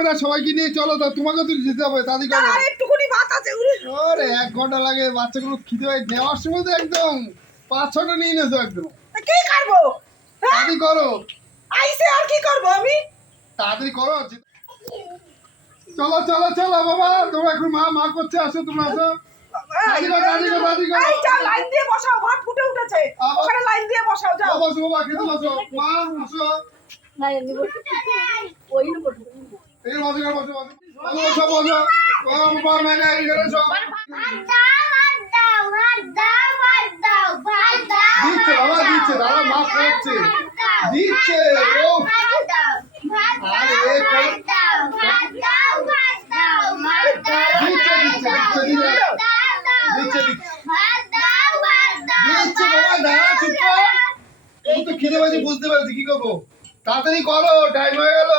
হবে না সবাইকে নিয়ে চলো তো তোমাকে তো যেতে হবে করো আর একটুকুনি ভাত আছে উরে ওরে এক ঘণ্টা লাগে বাচ্চাগুলো খিদে হয় নেওয়ার সময় তো একদম পাঁচ ছটা নিয়ে নেছো একদম। কি করব? হ্যাঁ? করো। আইসে আর কি করব আমি? তাড়াতাড়ি করো চলো চলো চলো বাবা তোমরা এখন মা মা করছে আসো তোমরা আসো। দাদি দাদি দাদি লাইন দিয়ে বসাও ভাত ফুটে উঠেছে। ওখানে লাইন দিয়ে বসাও যাও। বাবা বসো বাবা খেতে বসো। মা বসো। এই দিচ্ছে বাবা দিচ্ছে দাদা মা দিচ্ছে ও বুঝতে পারছি কি করব তাড়াতাড়ি করো টাইম হয়ে গেল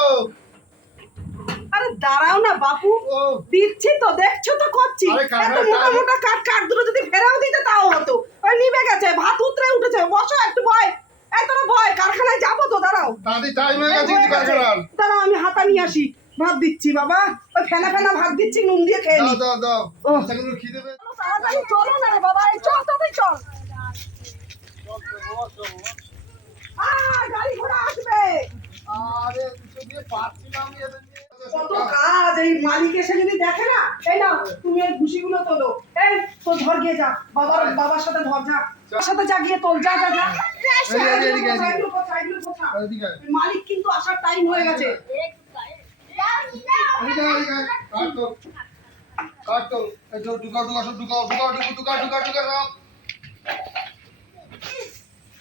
দাঁড়াও না বাপু। দিচ্ছি তো দেখছ তো করছি। এত মোটা মোটা কাঠ কাঠ দুটো যদি ফেরাও দিতে তাও হতো। ওই নিভে গেছে ভাত উতরে উঠেছে। বসো একটু ভয়। এই তোরা ভয় কারখানায় যাব তো দাঁড়াও। টাইম হয়ে গেছে দাঁড়াও আমি হাতা নিয়ে আসি। ভাত দিচ্ছি বাবা। ওই ফেনা ফেনা ভাত দিচ্ছি নুন দিয়ে খেয়ে নি। দাও দাও। তাড়াতাড়ি চলো না রে বাবা এই চল তাড়াতাড়ি চল। আহ, গাড়ি ঘোড়া আসবে। আরে দুটো দিয়ে পাচ্ছি না আমি। কত কাজ এই মালিক এসে যদি দেখে না এই না তুমি এই ঘুষিগুলো তোলো। এই তো ধর গিয়ে যা বাবার বাবার সাথে ধর যা। বাবার সাথে যা গিয়ে তোল যা যা যা। মালিক কিন্তু আসার টাইম হয়ে গেছে।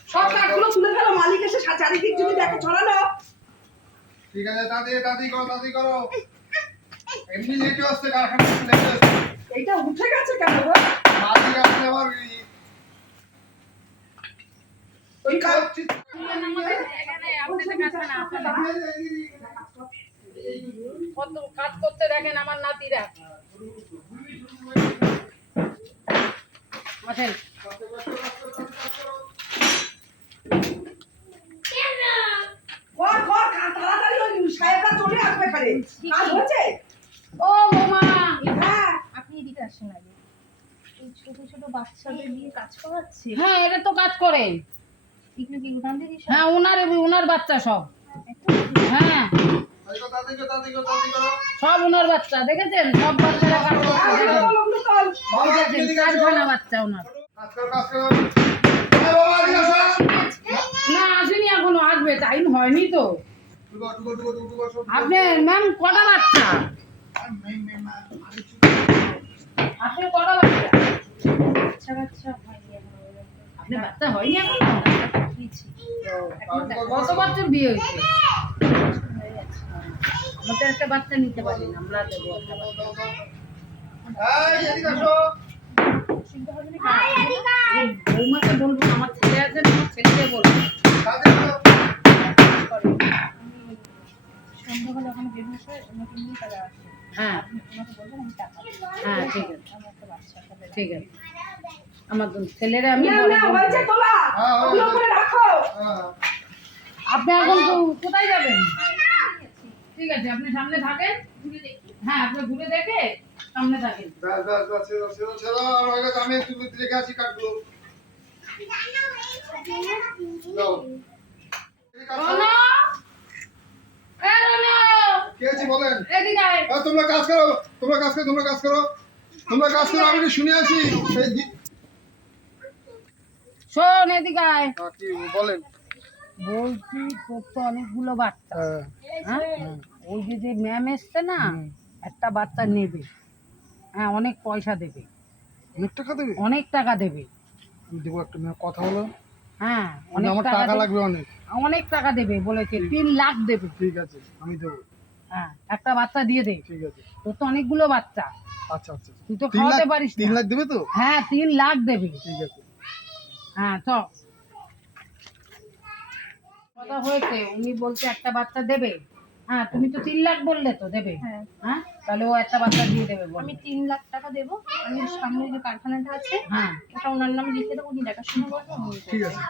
সব কাঠগুলো তুলে ফেলো মালিক এসে চারিদিক যদি দেখে ছড়ানো ঠিক আছে তাড়াতাড়ি দাদি করো তাড়াতাড়ি করো। এমনি লেটে আসছে কারখানা লেটে আসছে। এইটা উঠে গেছে কেন গো? মালিক আসলে আবার এই- ওই কাজ কত কাজ করতে দেখেন আমার নাতিরা। আসেন কর কর কা- তাড়াতাড়ি ওই সাহেবরা কাজ ও হ্যাঁ। আপনি এদিকে আসেন আগে। এই ছোট ছোট বাচ্চাদের দিয়ে কাজ করাচ্ছে? হ্যাঁ এটা তো কাজ করে। এগুলো কি ওনাদেরই সব? হ্যাঁ ওনার ওনার বাচ্চা সব। হ্যাঁ। সব ওনার বাচ্চা দেখেছেন? সব বাচ্চারা কাজ করছে। চারখানা বাচ্চা ওনার কাজ করো, কাজ করো। এই বাবা, এদিকে আসো। না আসেনি এখনও আসবে টাইম হয়নি তো। আপনি ম্যাম কটা বাচ্চা? কটা হয়নি আপনি হয়নি এখনও? কত বছর বিয়ে হয়েছে? হয়ে। আমাদের একটা বাচ্চা নিতে পারি আমরা দেবো একটা বাচ্চা। হ্যাঁ। হ্যাঁ ঠিক আছে। ঠিক আছে। আমার ছেলেরা আমি হ্যাঁ, রাখো। হ্যাঁ। আপনি এখন কোথায় যাবেন? ঠিক আছে আপনি সামনে থাকেন। হ্যাঁ আপনি ঘুরে দেখে সামনে থাকেন। হয়ে আমি একটু রেখে আসি। এদিকে আসো। রনো এ রনো কে আছি বলেন? এদিকে আয় আর তোমরা কাজ করো তোমরা কাজ করো তোমরা কাজ করো। তোমরা কাজ করো আমি একটু শুনে আসি। শোন এদিকে আয়। হ্যাঁ, কি বলেন। বলছি তোর তো অনেকগুলো বাচ্চা। হ্যাঁ। ওই যে যে ম্যাম এসছে না একটা বাচ্চা নেবে। হ্যাঁ অনেক পয়সা দেবে। অনেক টাকা দেবে? অনেক টাকা দেবে। দেবো একটা মেয়ে কথা হলো হ্যাঁ মানে অনেক আমার টাকা লাগবে অনেক। অনেক টাকা দেবে বলেছে তিন লাখ দেবে। ঠিক আছে আমি দেবো হ্যাঁ একটা বাচ্চা দিয়ে দে। ঠিক আছে। তোর তো অনেকগুলো বাচ্চা। আচ্ছা আচ্ছা। তুই তো খাওয়াতে পারিস তিন লাখ দেবে তো? হ্যাঁ তিন লাখ দেবে। ঠিক আছে। হ্যাঁ চ। কথা হয়েছে উনি বলছে একটা বাচ্চা দেবে। হ্যাঁ তুমি তো তিন লাখ বললে তো দেবে। হ্যাঁ। হ্যাঁ তাহলে ও একটা বাচ্চা দিয়ে দেবে আমি তিন লাখ টাকা দেবো। আমি সামনে যে কারখানাটা আছে হ্যাঁ। ওটা ওনার নামে লিখে দেবো উনি দেখাশোনা করবে ঠিক আছে।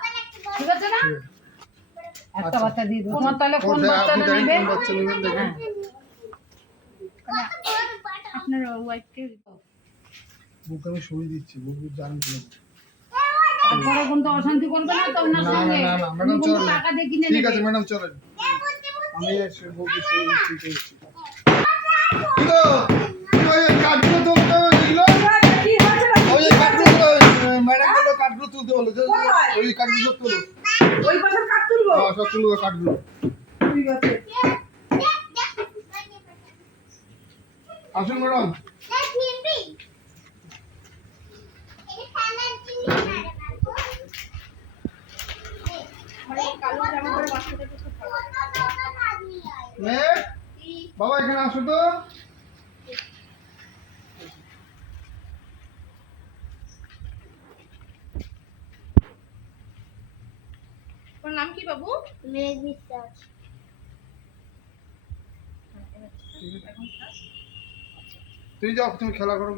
ঠিক আছে না? আছে। একটা আচ্ছা। বাচ্চা দিয়ে দেবো তোমার তাহলে কোন বাচ্চাটা নেবে হ্যাঁ। আপনার ওয়াইফকে বুক আমি সরিয়ে দিচ্ছি বুক জানি কি তারপরে কিন্তু অশান্তি করবে না তো না, সঙ্গে। টাকা দিয়ে কিনে ঠিক আছে ম্যাডাম চলেন আমি এসে বুকে সরিয়ে দিচ্ছি কাঠগুলো তুলতে বলো ওই কাঠগুলো তুলো। ওই পাশের কাঠ তুলবো? হ্যাঁ সব তুলবো কাঠগুলো ঠিক আছে। আসুন ম্যাডাম। কালো জামা পরে বাচ্চাটাকে খুব ভালো মেয়ে বাবা এখানে আসো তো তোমার নাম কি বাবু তুই যাও তুমি খেলা করো।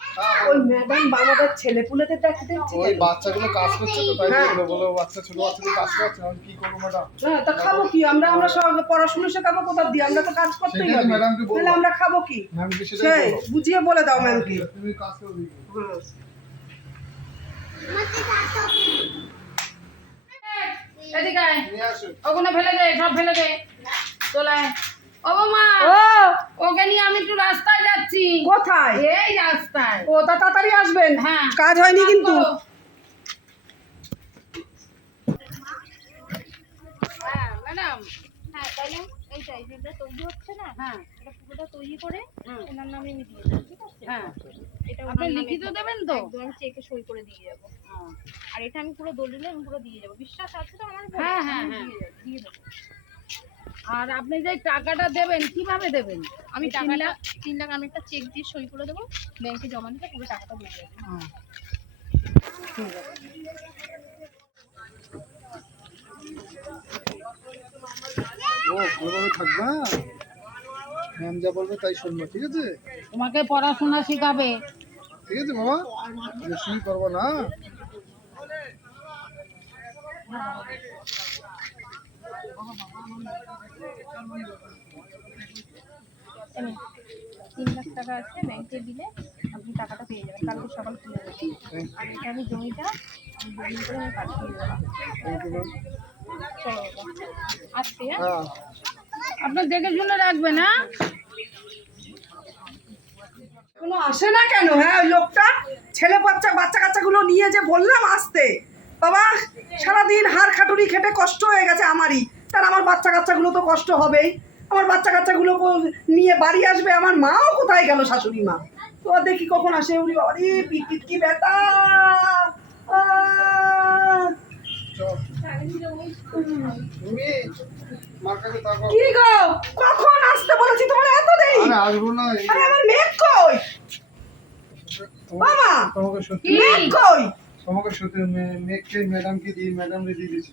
হ্যাঁ, ওই ম্যাডাম আমাদের ছেলে পুলেদের দেখতে ওই বাচ্চাগুলো কাজ করছে তো তাই হ্যাঁ। বলো বাচ্চা ছোট কাজ করছে আমি কি করব ম্যাডাম? হ্যাঁ তা খাব কি? আমরা আমরা সব পড়াশোনা শেখাবো কোথাও দিয়ে? আমরা তো কাজ করতেই হবে। ম্যাডামকে আমরা খাব কি? ম্যাম কি বলো বুঝিয়ে বলে দাও ম্যামকে। তুমি কাজ করে দিও এদিকে আয়। নিয়ে আসো ওখানে ফেলে দে সব ফেলে দে। তোলায় ও মা ওকে নিয়ে আমি একটু রাস্তায় যাচ্ছি। কোথায়? এই রাস্তায়। ও তা তাড়াতাড়ি আসবেন। হ্যাঁ। কাজ হয়নি কিন্তু। হ্যাঁ ম্যাডাম। হ্যাঁ তাহলে এইটাই যেটা তৈরি হচ্ছে না হ্যাঁ এটা পুরোটা তৈরি করে। ওনার নামে আমি দিয়ে দেবো ঠিক আছে হ্যাঁ এটা আপনি লিখিত দেবেন তো একদম আমি চেকে সই করে দিয়ে যাব। আর এটা আমি পুরো দলিলে আমি পুরো দিয়ে যাব বিশ্বাস আছে তো আমার? হ্যাঁ, হ্যাঁ, হ্যাঁ। দিয়ে দেবো আর আপনি যে টাকাটা দেবেন কীভাবে দেবেন আমি টাকাটা? তিন লাখ আমি একটা চেক দিয়ে সই করে দেবো ব্যাংকে জমা দিতে পুরো টাকাটা দিয়ে দেবো হ্যাঁ। ঠিক আছে ও ভালোভাবে থাকবে। ম্যাম যা বলবে তাই শুনব ঠিক আছে? তোমাকে পড়াশোনা শেখাবে। ঠিক আছে বাবা বেশি করব না। তিন লাখ টাকা আছে ব্যাংকে দিলে আপনি টাকাটা পেয়ে যাবেন কালকে সকাল তুলে দেবেন আর এটা আমি জমিটা আমি করে আমি পাঠিয়ে দেবো আসছি হ্যাঁ? হ্যাঁ। আপনার দেখে শুনে রাখবে না? কোনো আসে না কেন? হ্যাঁ ওই লোকটা ছেলে বাচ্চা বাচ্চা কাচ্চাগুলো নিয়ে যে বললাম আসতে বাবা সারাদিন হাড় খাটুনি খেটে কষ্ট হয়ে গেছে আমারই। তার আমার বাচ্চা কাচ্চাগুলো তো কষ্ট হবেই। আমার বাচ্চা কাচ্চাগুলো কো- নিয়ে বাড়ি আসবে আমার মাও কোথায় গেল শাশুড়ি মা? তো দেখি কখন আসে উনি বাবা পিট কি ব্যথা! কি গো? কখন আসতে বলেছি তোমার এত দেরি? আসব না আরে আমার মেঘ কই? মামা তোমাকে সত্যি মেঘ কই? তোমাকে সত্যি মে- মেয়েকে ম্যাডামকে দিয়ে ম্যাডাম দিয়ে দিয়েছি।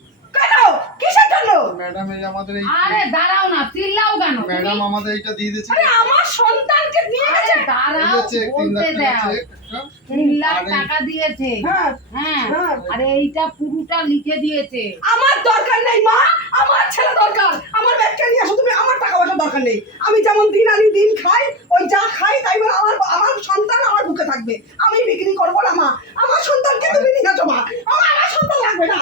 কিসের জন্য? ম্যাডাম এই আমাদের এই আরে দাঁড়াও না চিল্লাও কেন? ম্যাডাম আমাদের এইটা দিয়ে দিয়েছে আরে আমার সন্তানকে নিয়ে গেছে? দাঁড়াও চেক তিন লাখ বলতে দাও। তিন লাখ টাকা দিয়েছে। হ্যাঁ হ্যাঁ হ্যাঁ। আরে এইটা পুরোটা লিখে দিয়েছে। আমার দরকার নেই মা। আমার ছেলে দরকার। আমার ব্যাগকে নিয়ে আসো তুমি আমার টাকা পয়সা দরকার নেই। আমি যেমন দিন আনি দিন খাই ওই যা খাই তাই বলে আমার আমার সন্তান আমার বুকে থাকবে। আমি বিক্রি করব না মা। আমার সন্তানকে তুমি নিয়ে আসো মা। আমার আমার সন্তান লাগবে না।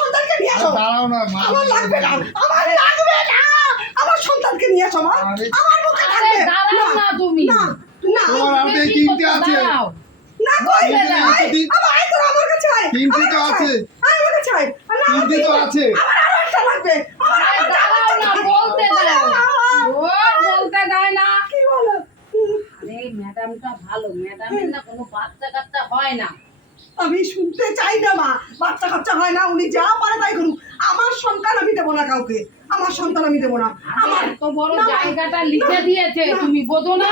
সন্তানকে নিয়ে আসো। দাঁড়াও না আমার লাগবে না আমার লাগবে না। আমার সন্তানকে নিয়ে আসো মা। আমার আরে থাকবে। দাঁড়াও না তুমি। না না। তোমার তুমি তিনটে আছে। না কই? তিন- আমার আয় করো আমার কাছে আয়। তিনটে তো আছে। আয়, আমার কাছে আয়। তিনটে তো আছে। আমার আরও একটা লাগবে। আমার দাঁড়াও না বলতে দাও। ও বলতে দেয় না। কি বলো? আরে ম্যাডামটা ভালো। ম্যাডামের না কোনো বাচ্চা কাচ্চা হয় না। আমি শুনতে চাই না মা। বাচ্চা কাচ্চা হয় না উনি যা পারে তাই করুক। আমার সন্তান আমি দেবো না কাউকে। আমার সন্তান আমি দেবো না। আমার আমার এত বড় জায়গাটা লিখে দিয়েছে তুমি বোঝো না।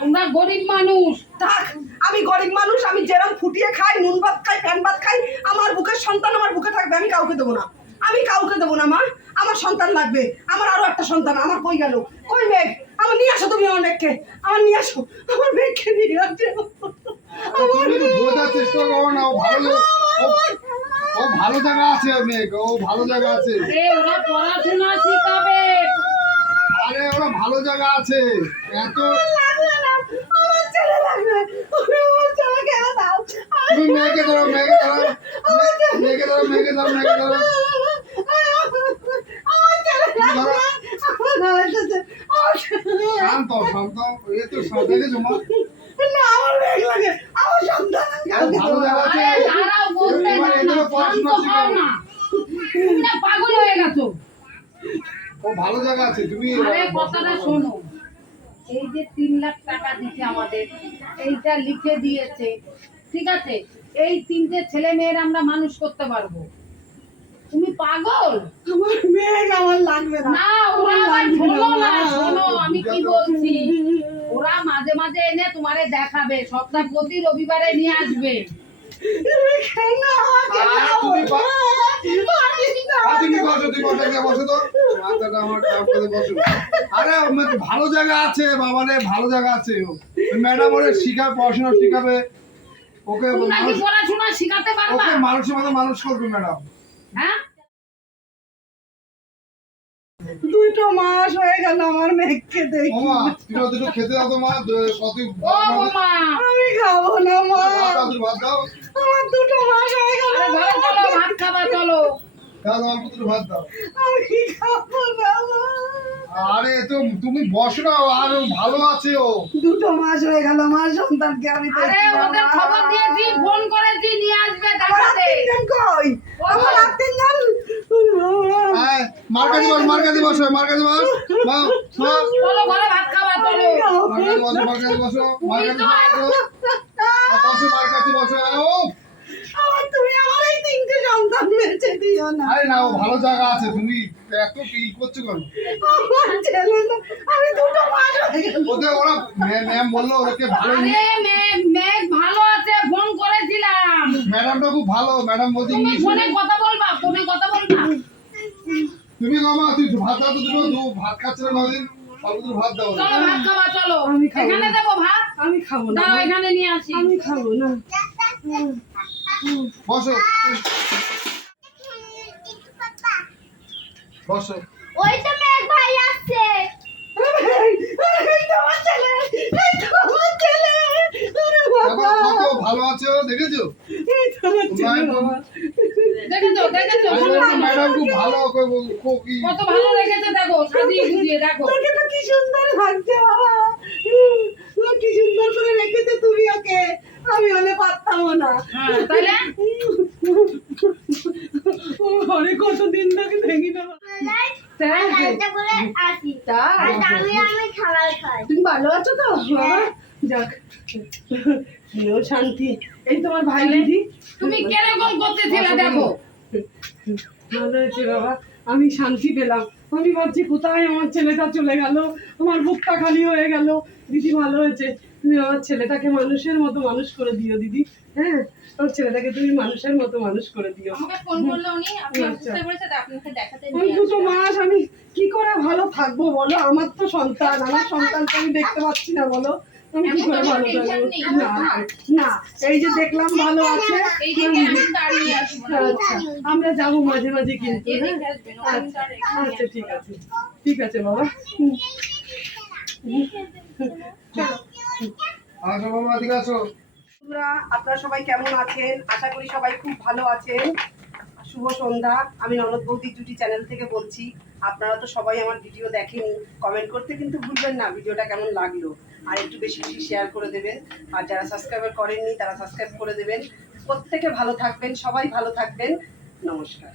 তোমরা গরিব মানুষ। থাক আমি গরিব মানুষ আমি যেরকম ফুটিয়ে খাই নুন ভাত খাই প্যান ভাত খাই আমার বুকের সন্তান আমার বুকে থাকবে আমি কাউকে দেবো না। আমি কাউকে দেবো না মা। আমার সন্তান লাগবে। আমার আরও একটা সন্তান আমার কই গেল? কই মেঘ? আমার নিয়ে আসো তুমি আমার মেয়েকে আমার নিয়ে আসো। আমার মেয়েকে নিয়ে আসো। আমার বোঝার চেষ্টা করো না ও ভালো ও- ও ভালো জায়গা আছে মেঘ ও ভালো জায়গা আছে। আরে ওরা পড়াশোনা শিখাবে। আরে ওরা ভালো জায়গা আছে। এত তুমি মেয়েকে ধরো মেয়েকে ধরো। মেয়েকে ধরো মেয়েকে ধরো মেয়েকে ধরো। শান্ত শান্ত। এ তো শান্ত দেখেছ না আমার লাগে। পাগল হয়ে গেছো। ও ভালো জায়গা আছে তুমি আরে কথাটা শোনো। এই যে তিন লাখ টাকা দিচ্ছে আমাদের এইটা লিখে দিয়েছে। ঠিক আছে? এই তিনটে ছেলে মেয়ের আমরা মানুষ করতে পারব। তুমি পাগল? আমার মেয়ে আমার লাগবে না। না ওরা আবার শোনো না শোনো আমি কি বলছি? ওরা মাঝে মাঝে এনে তোমারে দেখাবে সপ্তাহ প্রতি রবিবারে নিয়ে আসবে। আরে ভালো জায়গা আছে বাবা রে ভালো জায়গা আছে ম্যাডাম ওরে শিখাবে পড়াশোনা শিখাবে ওকে পড়াশোনা শিখাতে পারবা? ওকে মানুষের মতো মানুষ করবে ম্যাডাম হ্যাঁ? দুটো মাস হয়ে গেল আমার মেয়েকে দেখি। খেতে দাও তো মা দু- ও মা। আমি খাব না মা। ভাত দাও দুটো আমার দুটো মাস হয়ে গেল। ভাত খাবা চলো। ভাত দাও। আমি খাব না মা। আরে তো তুমি বসো না আর ভালো আছে ও। দুটো মাস হয়ে গেল আমার সন্তানকে আমি আরে ওদের খবর দিয়েছি ফোন করেছি নিয়ে আসবে দেখাতে। কই? আমার আত্মীয়জন হ্যাঁ মার কাছে বস মার কাছে বসো মার কাছে বস মা মা সন্তান বেঁচে দিও না। আরে না ও ভালো জায়গা আছে তুমি এত কি করছ কেন? আমার ছেলে না আমি দুটো মাস হয়ে গেল। ওদের ওরা ম্যাম বলল ওদেরকে ভালো আরে মেঘ মেঘ ভালো আছে ফোন করেছিলাম। ম্যাডামটা খুব ভালো ম্যাডাম বলছে তুমি ফোনে কথা বলবা ফোনে কথা বলবা? তুমি মামা তুই ভাত দাও তো দুটো দু ভাত খাচ্ছে না নদিন অল্প ভাত দাও। চলো ভাত খাবা চলো। আমি খাব এখানে দেবো ভাত? আমি খাব না দাও এখানে নিয়ে আসি। আমি খাব না। বসো। বসো। ওই তো মেঘ ভাই আসছে এই তো আমার ছেলে এই তো আমার ছেলে আরে বাবা কত ভালো আছে দেখেছ ম্যাডাম খুব ভালো কত ভালো লেগেছে দেখো সাজিয়ে গুজিয়ে দেখো। কি সুন্দর লাগছে বাবা। কি সুন্দর করে রেখেছে তুমি ওকে আমি হলে পারতামও না হ্যাঁ তাহলে? আরে কতদিন থেকে দেখি না তুমি ভালো আছো তো? বাবা যাক। শান্তি। এই তোমার ভাই দিদি। তুমি কীরকম করতেছিলে দেখো। ভালো হয়েছে বাবা। আমি শান্তি পেলাম। আমি ভাবছি কোথায় আমার ছেলেটা চলে গেল? আমার বুকটা খালি হয়ে গেল। দিদি ভালো হয়েছে। তুমি আমার ছেলেটাকে মানুষের মতো মানুষ করে দিও দিদি। হ্যাঁ? আমার ছেলেটাকে তুমি মানুষের মতো মানুষ করে দিও। আমাকে ফোন করল উনি আপনি। অসুস্থ আপনাকে দেখাতে ওই দুটো মাস আমি কি করে ভালো থাকব বলো? আমার তো সন্তান আমার সন্তানকে আমি দেখতে পাচ্ছি না বলো। আমি কি করে ভালো থাকব না না এই যে দেখলাম ভালো আছে এই দিকে আমি দাঁড়িয়ে আসব না। আচ্ছা আমরা যাব মাঝে মাঝে কিন্তু হ্যাঁ? এখানে আচ্ছা ঠিক আছে ঠিক আছে বাবা। আসো বাবা এদিকে আসো। বন্ধুরা আপনারা সবাই কেমন আছেন? আশা করি সবাই খুব ভালো আছেন। শুভ সন্ধ্যা। আমি ননদ বৌদি জুটি চ্যানেল থেকে বলছি আপনারা তো সবাই আমার ভিডিও দেখেন কমেন্ট করতে কিন্তু ভুলবেন না ভিডিওটা কেমন লাগল। আর একটু বেশি বেশি শেয়ার করে দেবেন। আর যারা সাবস্ক্রাইবার করেননি, তারা সাবস্ক্রাইব করে দেবেন। প্রত্যেকে ভালো থাকবেন, সবাই ভালো থাকবেন। নমস্কার।